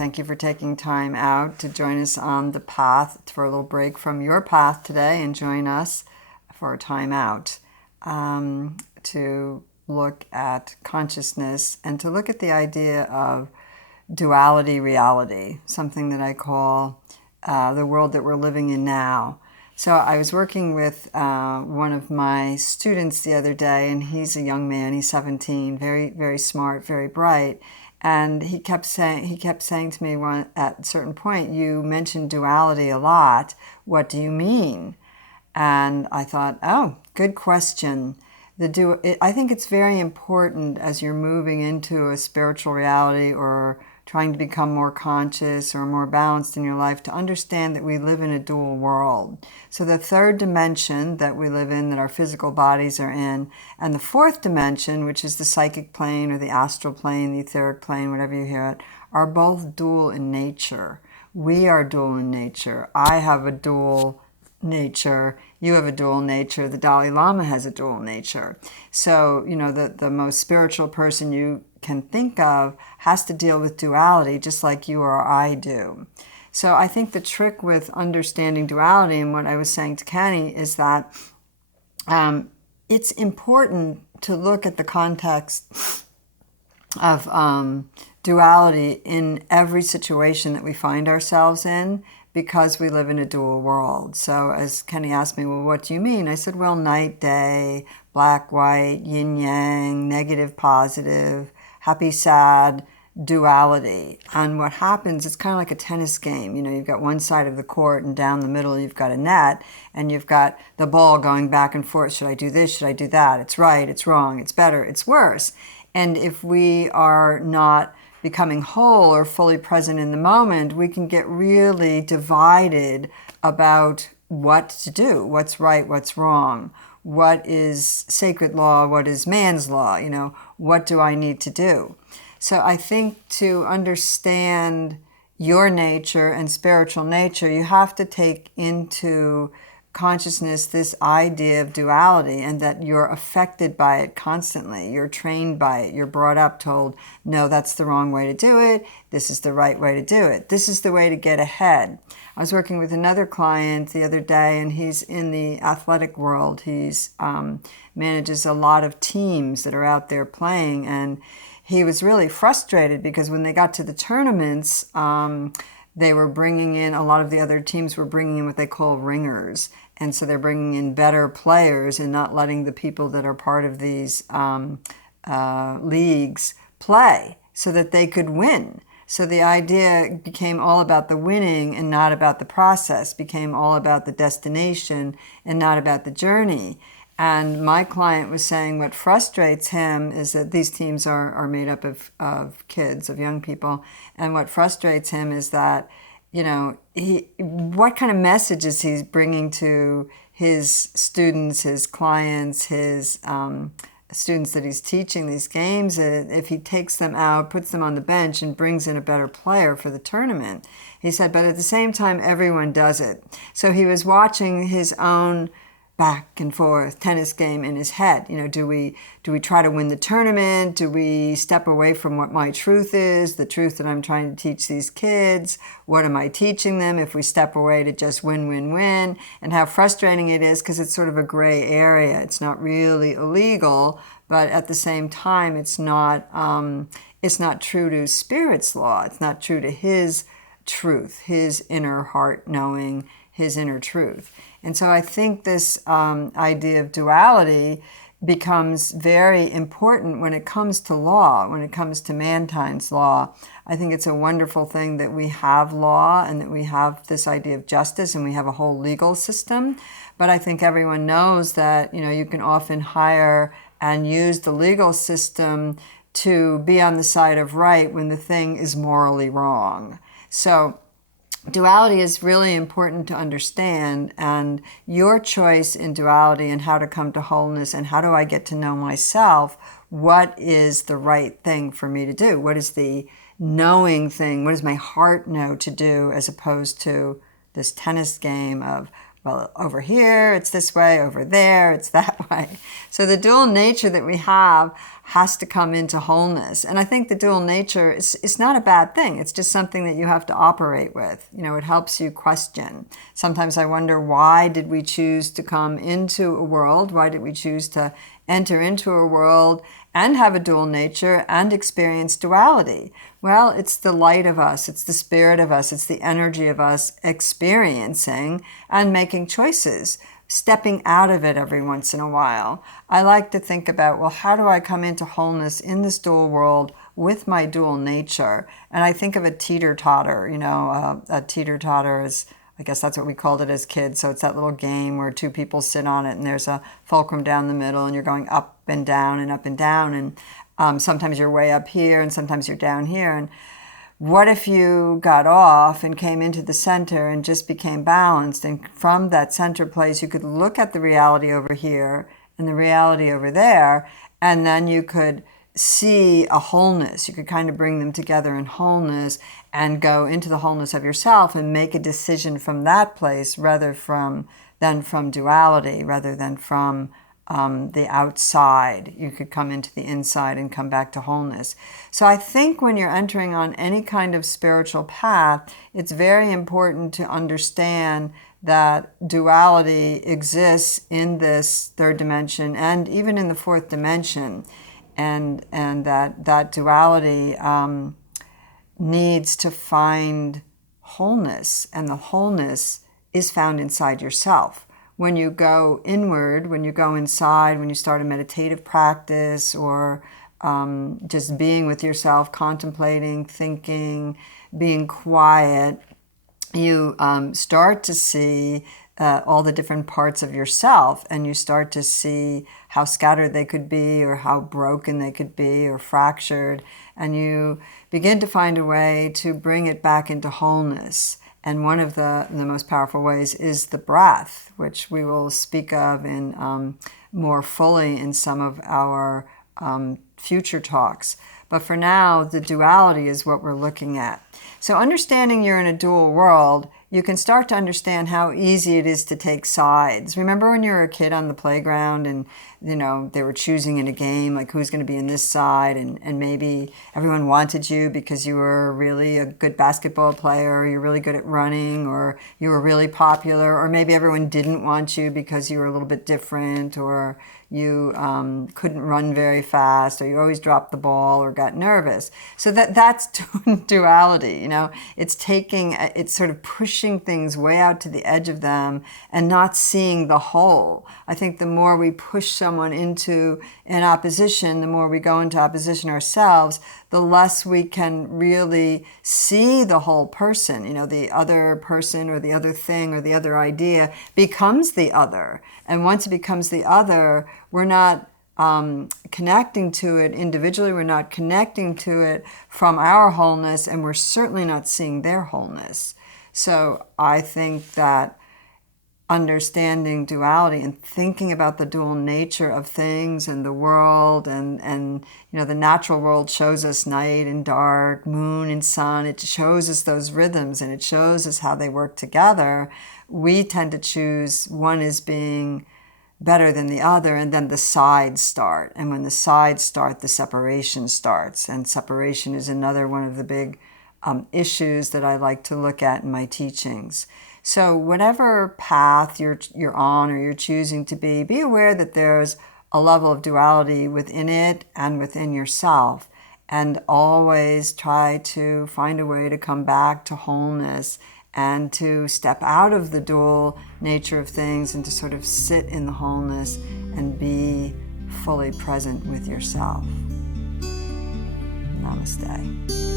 Thank you for taking time out to join us on the path, for a little break from your path today, and join us for a time out to look at consciousness and to look at the idea of duality reality, something that I call the world that we're living in now. So I was working with one of my students the other day, and he's a young man. He's 17, very, very smart, very bright. And he kept saying to me at a certain point, "You mentioned duality a lot. What do you mean?" And I thought, oh, good question. I think it's very important as you're moving into a spiritual reality or trying to become more conscious or more balanced in your life, to understand that we live in a dual world. So the third dimension that we live in, that our physical bodies are in, and the fourth dimension, which is the psychic plane or the astral plane, the etheric plane, whatever you hear it, are both dual in nature. We are dual in nature. I have a dual nature. You have a dual nature. The Dalai Lama has a dual nature. So, the most spiritual person you can think of has to deal with duality just like you or I do. So I think the trick with understanding duality, and what I was saying to Kenny, is that it's important to look at the context of duality in every situation that we find ourselves in, because we live in a dual world. So as Kenny asked me, well, what do you mean? I said, well, night, day, black, white, yin, yang, negative, positive, happy, sad, duality. And what happens, it's kind of like a tennis game. You've got one side of the court, and down the middle you've got a net, and you've got the ball going back and forth. Should I do this? Should I do that? It's right, it's wrong, it's better, it's worse. And if we are not becoming whole or fully present in the moment, we can get really divided about what to do, what's right, what's wrong, what is sacred law, what is man's law, what do I need to do? So I think to understand your nature and spiritual nature, you have to take into consciousness this idea of duality, and that you're affected by it constantly. You're trained by it. You're brought up told, no, that's the wrong way to do it. This is the right way to do it. This is the way to get ahead. I was working with another client the other day, and he's in the athletic world. He's manages a lot of teams that are out there playing, and he was really frustrated because when they got to the tournaments, they were bringing in, a lot of the other teams were bringing in what they call ringers. And so they're bringing in better players and not letting the people that are part of these leagues play so that they could win. So the idea became all about the winning and not about the process, became all about the destination and not about the journey. And my client was saying what frustrates him is that these teams are made up of kids, of young people. And what frustrates him is that, what kind of message is he bringing to his students, his clients, his students that he's teaching these games, if he takes them out, puts them on the bench, and brings in a better player for the tournament. He said, but at the same time, everyone does it. So he was watching his own back and forth tennis game in his head. Do we try to win the tournament? Do we step away from what my truth is, the truth that I'm trying to teach these kids? What am I teaching them if we step away to just win, win, win? And how frustrating it is, because it's sort of a gray area. It's not really illegal, but at the same time, it's not true to Spirit's law. It's not true to his truth, his inner heart knowing, his inner truth. And so I think this idea of duality becomes very important when it comes to law, when it comes to mankind's law. I think it's a wonderful thing that we have law and that we have this idea of justice and we have a whole legal system. But I think everyone knows that, you can often hire and use the legal system to be on the side of right when the thing is morally wrong. So duality is really important to understand, and your choice in duality and how to come to wholeness and how do I get to know myself, what is the right thing for me to do? What is the knowing thing? What does my heart know to do, as opposed to this tennis game of, well, over here it's this way, over there it's that way. So the dual nature that we have has to come into wholeness. And I think the dual nature is not a bad thing. It's just something that you have to operate with. You know, it helps you question. Sometimes I wonder, why did we choose to come into a world? Why did we choose to enter into a world and have a dual nature and experience duality? Well, it's the light of us, it's the spirit of us, it's the energy of us experiencing and making choices, stepping out of it every once in a while. I like to think about, well, how do I come into wholeness in this dual world with my dual nature? And I think of a teeter-totter. You know, a teeter-totter is, I guess that's what we called it as kids. So it's that little game where two people sit on it and there's a fulcrum down the middle and you're going up and down and up and down. And sometimes you're way up here and sometimes you're down here. And what if you got off and came into the center and just became balanced? And from that center place, you could look at the reality over here and the reality over there, and then you could see a wholeness. You could kind of bring them together in wholeness and go into the wholeness of yourself and make a decision from that place rather than from duality, rather than from the outside. You could come into the inside and come back to wholeness. So I think when you're entering on any kind of spiritual path, it's very important to understand that duality exists in this third dimension and even in the fourth dimension, and that duality needs to find wholeness, and the wholeness is found inside yourself. When you go inward, when you go inside, when you start a meditative practice or just being with yourself, contemplating, thinking, being quiet, you start to see all the different parts of yourself, and you start to see how scattered they could be or how broken they could be or fractured, and you begin to find a way to bring it back into wholeness. And one of the most powerful ways is the breath, which we will speak of in more fully in some of our future talks. But for now, the duality is what we're looking at. So understanding you're in a dual world, you can start to understand how easy it is to take sides. Remember when you were a kid on the playground and, you know, they were choosing in a game, like who's going to be in this side, and maybe everyone wanted you because you were really a good basketball player, or you're really good at running, or you were really popular, or maybe everyone didn't want you because you were a little bit different, or you couldn't run very fast, or you always dropped the ball or got nervous. So that's duality, you know. It's sort of pushing things way out to the edge of them and not seeing the whole. I think the more we push someone into an opposition, the more we go into opposition ourselves, the less we can really see the whole person. You know, the other person or the other thing or the other idea becomes the other. And once it becomes the other, we're not connecting to it individually, we're not connecting to it from our wholeness, and we're certainly not seeing their wholeness. So I think that understanding duality and thinking about the dual nature of things and the world, and you know, the natural world shows us night and dark, moon and sun. It shows us those rhythms and it shows us how they work together. We tend to choose one as being better than the other, and then the sides start. And when the sides start, the separation starts. And separation is another one of the big issues that I like to look at in my teachings. So whatever path you're on or you're choosing to be aware that there's a level of duality within it and within yourself, and always try to find a way to come back to wholeness and to step out of the dual nature of things and to sort of sit in the wholeness and be fully present with yourself. Namaste.